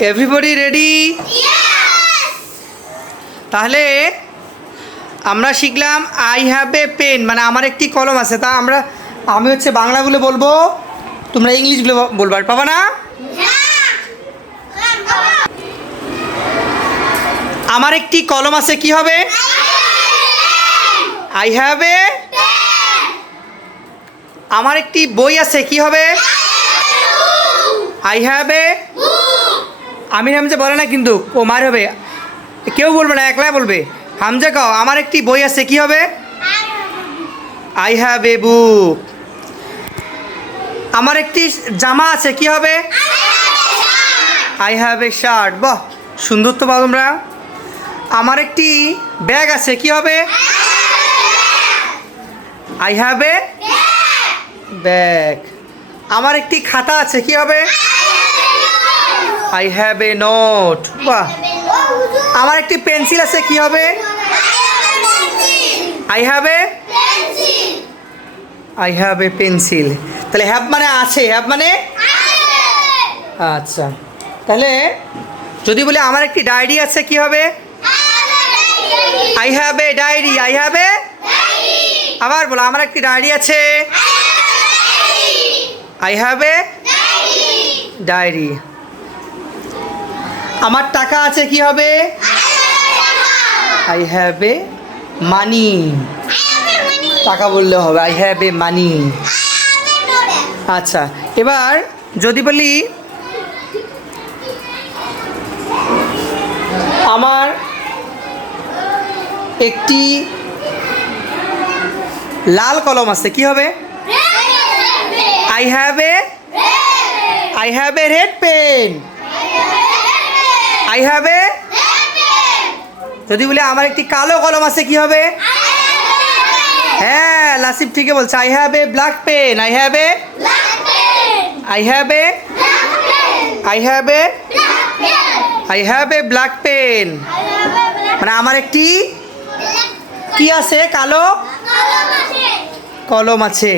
Everybody ready তাহলে আমরা শিখলাম আই হ্যাভ এ পেন মানে আমার একটি কলম আছে। তা আমরা আমি হচ্ছে বাংলাগুলো বলব তোমরা ইংলিশগুলো বলবার পাবা না? আমার একটি কলম আছে কি হবে? আই হ্যাভ এ আমার একটি বই আছে কি হবে? I have a Amir Hamza বলে না কিন্তু ও মার হবে। কেউ বলবে না, একলাই বলবে। হামজা কাও, আমার একটি বই আছে, কি হবে? I have a book. আমার একটি জামা আছে, কি হবে? I have a shirt. বাহ, সুন্দর তো পাও তোমরা। আমার একটি ব্যাগ আছে, কি হবে? I have a bag. আমার একটি খাতা আছে, কি হবে? আই হ্যাভ এ নোট বাহ। আমার একটি পেন্সিল আছে, কি হবে? I have a I have a pencil তাহলে হ্যাভ মানে আছে হ্যাভ মানে? আচ্ছা। তাহলে যদি বলি আমার একটি ডায়েরি আছে, কি হবে? I have a diary I have a আবার বলো, আমার একটি ডায়েরি আছে? আই হ্যাভ এ ডায়েরি আমার টাকা আছে কি হবে? আই হ্যাভ এ মানি টাকা বললে হবে আই হ্যাভ এ মানি আচ্ছা এবার যদি বলি আমার একটি লাল কলম আছে কি হবে? I have a I have a red pen I have a যদি বলি আমার একটি কালো কলম আছে কি হবে? হ্যাঁ লাসিফ ঠিকই বলছে I have a black pen I have a I have a I have a I have a black pen মানে আমার একটি কি আছে কালো? কলম আছে।